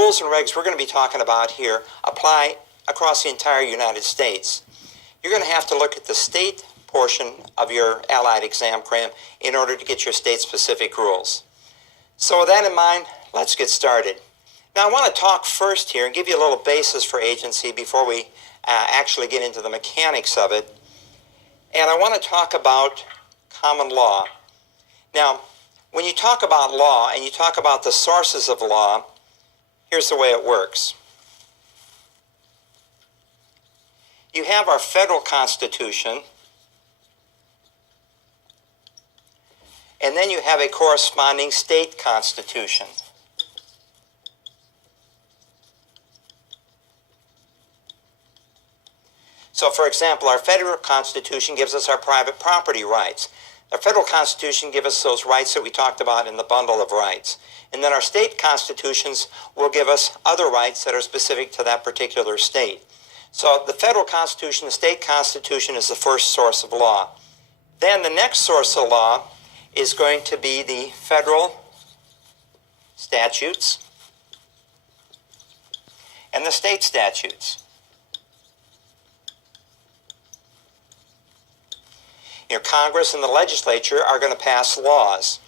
rules and regs we're going to be talking about here apply across the entire United States. You're going to have to look at the state portion of your Allied exam cram in order to get your state-specific rules. So with that in mind, let's get started. Now I want to talk first here and give you a little basis for agency before we actually get into the mechanics of it. And I want to talk about common law. Now, when you talk about law and you talk about the sources of law, here's the way it works. You have our federal Constitution, and then you have a corresponding state constitution. So, for example, our federal Constitution gives us our private property rights. Our federal Constitution gives us those rights that we talked about in the bundle of rights. And then our state constitutions will give us other rights that are specific to that particular state. So the federal Constitution, the state constitution is the first source of law. Then the next source of law is going to be the federal statutes and the state statutes. Your Congress and the legislature are going to pass laws.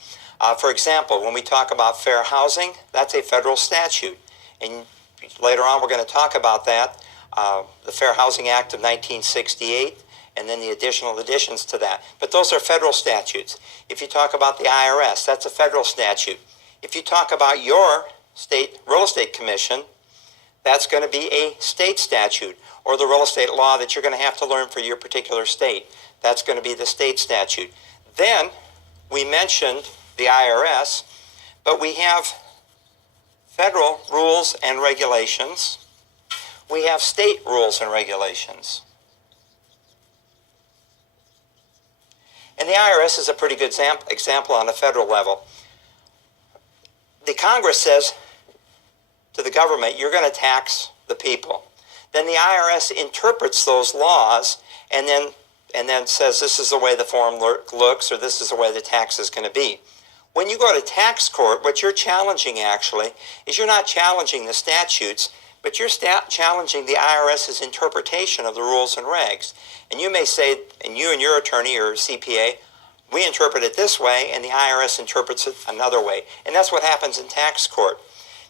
For example, when we talk about fair housing, that's a federal statute. And later on we're going to talk about that, the Fair Housing Act of 1968, and then the additional additions to that. But those are federal statutes. If you talk about the IRS, that's a federal statute. If you talk about your state real estate commission, that's going to be a state statute, or the real estate law that you're going to have to learn for your particular state. That's going to be the state statute. Then we mentioned the IRS, but we have federal rules and regulations. We have state rules and regulations. And the IRS is a pretty good example on a federal level. The Congress says to the government, you're going to tax the people. Then the IRS interprets those laws and then says this is the way the form looks, or this is the way the tax is going to be. When you go to tax court, what you're challenging actually is you're not challenging the statutes, but you're challenging the IRS's interpretation of the rules and regs. And you may say, and you and your attorney or CPA, we interpret it this way, and the IRS interprets it another way. And that's what happens in tax court.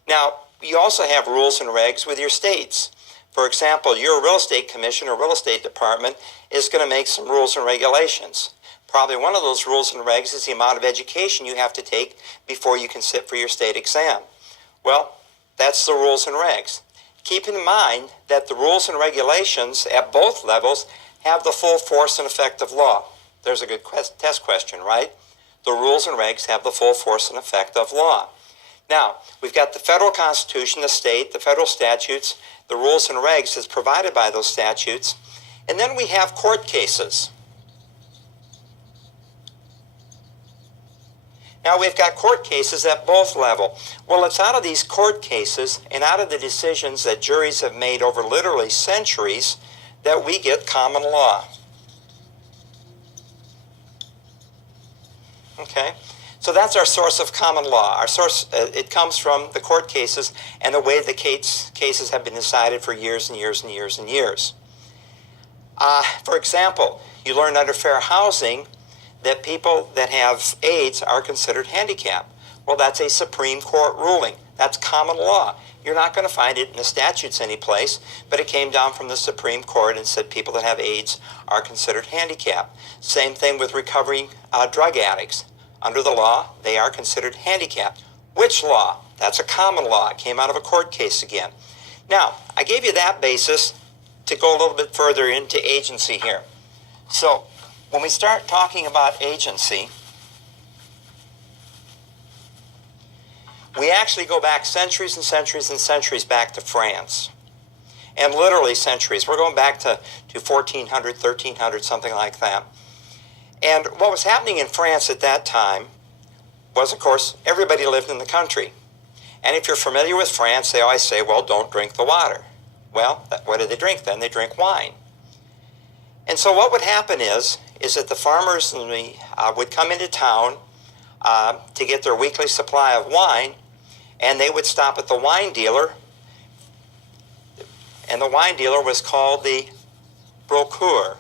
Now, you also have rules and regs with your states. For example, your real estate commission or real estate department is going to make some rules and regulations. Probably one of those rules and regs is the amount of education you have to take before you can sit for your state exam. Well, that's the rules and regs. Keep in mind that the rules and regulations at both levels have the full force and effect of law. There's a good test question, right? The rules and regs have the full force and effect of law. Now, we've got the federal Constitution, the state, the federal statutes, the rules and regs as provided by those statutes, and then we have court cases. Now we've got court cases at both levels. Well, it's out of these court cases and out of the decisions that juries have made over literally centuries that we get common law. Okay? So that's our source of common law. Our source, it comes from the court cases and the way the cases have been decided for years and years and years and years. For example, you learn under fair housing that people that have AIDS are considered handicapped. Well, that's a Supreme Court ruling. That's common law. You're not going to find it in the statutes anyplace, but it came down from the Supreme Court and said people that have AIDS are considered handicapped. Same thing with recovering drug addicts. Under the law, they are considered handicapped. Which law? That's a common law. It came out of a court case again. Now, I gave you that basis to go a little bit further into agency here. So, when we start talking about agency, we actually go back centuries and centuries and centuries back to France. And literally centuries. We're going back to 1400, 1300, something like that. And what was happening in France at that time was, of course, everybody lived in the country. And if you're familiar with France, they always say, well, don't drink the water. Well, what do they drink then? They drink wine. And so what would happen is that the farmers would come into town to get their weekly supply of wine, and they would stop at the wine dealer, and the wine dealer was called the procureur.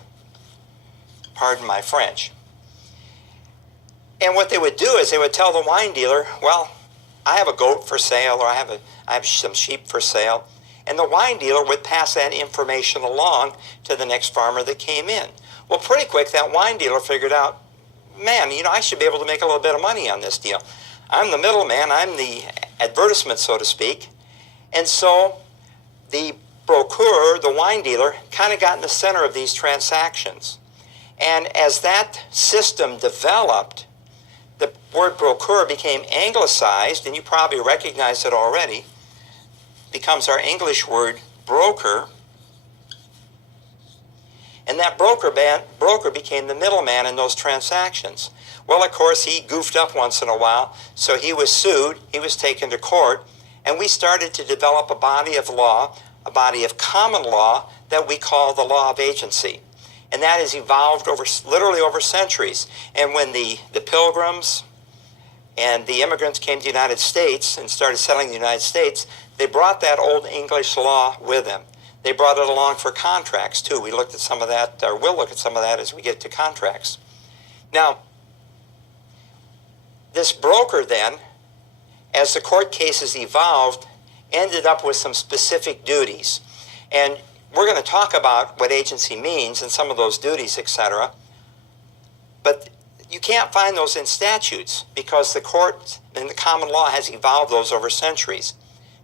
Pardon my French. And what they would do is they would tell the wine dealer, well, I have a goat for sale, or I have some sheep for sale. And the wine dealer would pass that information along to the next farmer that came in. Well, pretty quick, that wine dealer figured out, man, I should be able to make a little bit of money on this deal. I'm the middleman. I'm the advertisement, so to speak. And so the procureur, the wine dealer, kind of got in the center of these transactions. And as that system developed, the word procureur became anglicized, and you probably recognize it already, becomes our English word broker. And that broker became the middleman in those transactions. Well, of course, he goofed up once in a while, so he was sued, he was taken to court, and we started to develop a body of law, a body of common law that we call the law of agency. And that has evolved literally over centuries. And when the Pilgrims and the immigrants came to the United States and started settling in the United States, they brought that old English law with them. They brought it along for contracts, too. We looked at some of that, or we'll look at some of that as we get to contracts. Now, this broker then, as the court cases evolved, ended up with some specific duties. And we're going to talk about what agency means and some of those duties, etc. But you can't find those in statutes because the court and the common law has evolved those over centuries.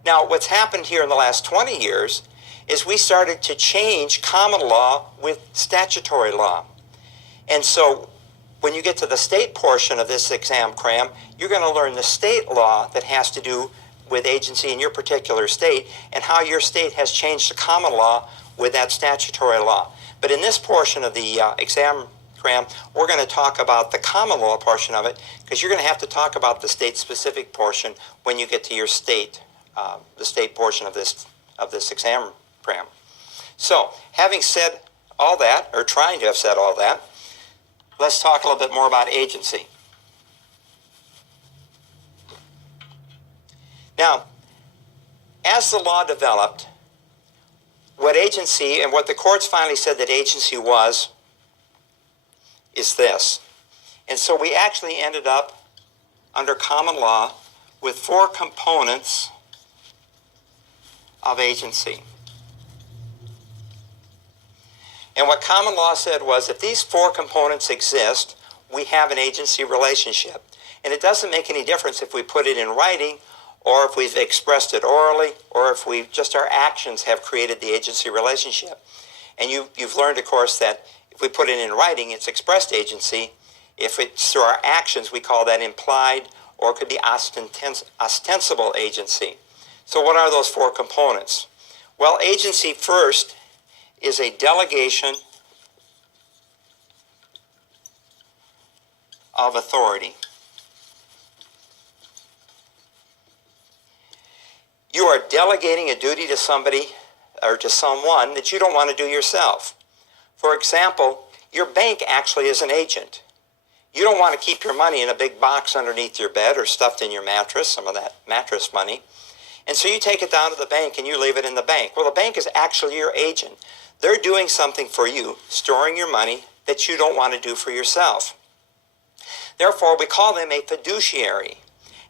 Now, what's happened here in the last 20 years is we started to change common law with statutory law. And so when you get to the state portion of this exam cram, you're going to learn the state law that has to do with agency in your particular state and how your state has changed the common law with that statutory law. But in this portion of the exam cram, we're going to talk about the common law portion of it, because you're going to have to talk about the state-specific portion when you get to your state, the state portion of this exam cram. So, having said all that, or trying to have said all that, let's talk a little bit more about agency. Now, as the law developed, what agency and what the courts finally said that agency was is this. And so we actually ended up under common law with 4 components of agency. And what common law said was if these 4 components exist, we have an agency relationship. And it doesn't make any difference if we put it in writing or if we've expressed it orally, or if our actions have created the agency relationship. And you've learned, of course, that if we put it in writing, it's expressed agency. If it's through our actions, we call that implied, or it could be ostensible agency. So what are those 4 components? Well, agency first is a delegation of authority. You are delegating a duty to somebody or to someone that you don't want to do yourself. For example, your bank actually is an agent. You don't want to keep your money in a big box underneath your bed or stuffed in your mattress, some of that mattress money. And so you take it down to the bank and you leave it in the bank. Well, the bank is actually your agent. They're doing something for you, storing your money that you don't want to do for yourself. Therefore, we call them a fiduciary.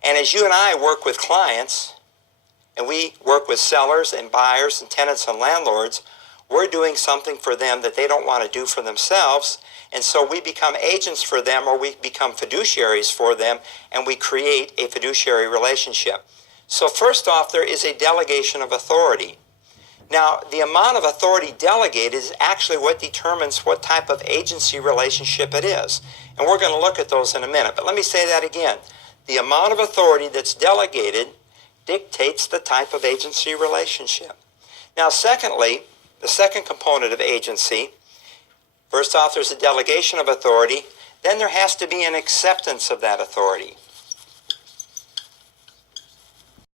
And as you and I work with clients, and we work with sellers and buyers and tenants and landlords, we're doing something for them that they don't want to do for themselves. And so we become agents for them, or we become fiduciaries for them, and we create a fiduciary relationship. So first off, there is a delegation of authority. Now, the amount of authority delegated is actually what determines what type of agency relationship it is. And we're going to look at those in a minute. But let me say that again. The amount of authority that's delegated dictates the type of agency relationship. Now, secondly, the second component of agency, first off, there's a delegation of authority. Then there has to be an acceptance of that authority.